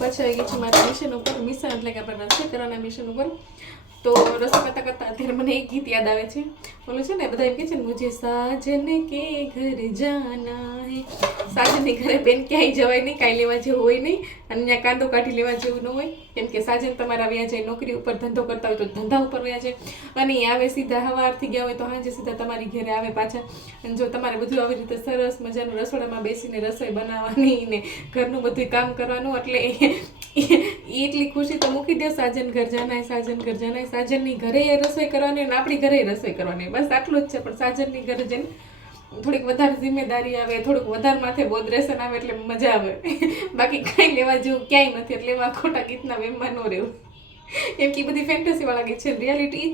પાછા આવી ગઈ છું મારા મિશન ઉપર. મિશન એટલે કે આપણે રસોઈ કરવાના મિશન ઉપર. તો રસોઈ કરતાં કરતાં અત્યારે મને એક ગીત યાદ આવે છે. ઓલું છે ને, બધા એમ કહે છે ને, મુझे साजन के घर जाना है. સાજનની ઘરે બેન ક્યાંય જવાય નહીં, કાંઈ લેવા જેવું હોય નહીં, અને ત્યાં કાંદો કાઢી લેવા જેવું ન હોય. કેમ કે સાજન તમારા વ્યા જાય નોકરી ઉપર, ધંધો કરતા હોય તો ધંધા ઉપર વ્યા જાય, અને એ આવે સીધા સવારથી ગયા હોય તો સાંજે સીધા તમારી ઘરે આવે પાછા. અને જો તમારે બધું આવી રીતે સરસ મજાનું રસોડામાં બેસીને રસોઈ બનાવવાની ને ઘરનું બધું કામ કરવાનું, એટલે એટલી ખુશી તો મૂકી દો. સાજન ઘર જાના, સાજન ઘર જાના. સાજનની ઘરે રસોઈ કરવાની અને આપણી ઘરે રસોઈ કરવાની, બસ આટલું જ છે. પણ સાજનની ઘરે જઈને થોડીક વધારે જિમ્મેદારી આવે, થોડુંક વધારે માથે બોધરેશન આવે, એટલે મજા આવે. બાકી કાંઈ લેવા જેવું ક્યાંય નથી, એટલે એવા ખોટા ગીતના વેમમાં ન રહેવું. એમ કે બધી ફેન્ટસીવાળા ગીત છે. રિયાલિટી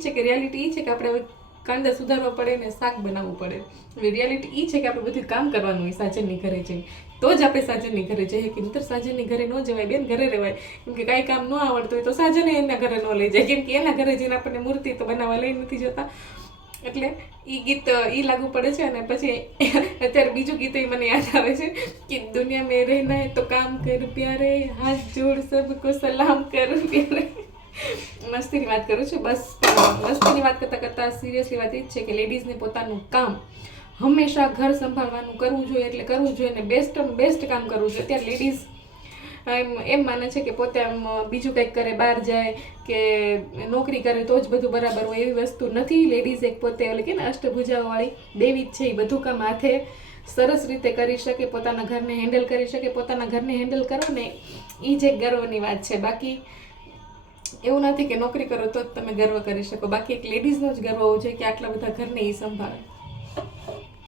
એ છે કે આપણે કાંદા સુધારવા પડે ને શાક બનાવવું પડે. હવે રિયાલિટી એ છે કે આપણે બધું કામ કરવાનું હોય સાજનની ઘરે જઈને, તો જ આપણે સાજનની ઘરે જઈએ. કે નહીંતર સાજનની ઘરે ન જવાય બેન, ઘરે રહેવાય. કેમ કે કાંઈ કામ ન આવડતું હોય તો સાજને એના ઘરે ન લઈ જાય, કેમ કે એના ઘરે જઈને આપણને મૂર્તિ તો બનાવવા લઈ નથી જતા. એટલે એ ગીત એ લાગુ પડે છે. અને પછી અત્યારે બીજું ગીત મને યાદ આવે છે કે દુનિયા મેં રહેના હે તો કામ કર પ્યારે, હાથ જોડ સબકો સલામ કર પ્યારે. મસ્તીની વાત કરું છું. બસ મસ્તીની વાત કરતાં કરતાં સિરિયસલી વાત એ જ છે કે લેડીઝને પોતાનું કામ હંમેશા ઘર સંભાળવાનું કરવું જોઈએ, એટલે કરવું જોઈએ ને બેસ્ટ કામ કરવું જોઈએ. અત્યારે લેડીઝ એમ માને છે કે પોતે આમ બીજું કંઈક કરે, બહાર જાય કે નોકરી કરે તો જ બધું બરાબર હોય. એવી વસ્તુ નથી. લેડીઝ એક પોતે ઓલી કે ને અષ્ટભુજાવાળી દેવી જ છે. એ બધું કામ હાથે સરસ રીતે કરી શકે, પોતાના ઘરને હેન્ડલ કરી શકે. પોતાના ઘરને હેન્ડલ કરો ને એ જ એક ગર્વની વાત છે. બાકી એવું નથી કે નોકરી કરો તો જ તમે ગર્વ કરી શકો. બાકી એક લેડીઝનો જ ગર્વ હોવો જોઈએ કે આટલા બધા ઘરને એ સંભાળે.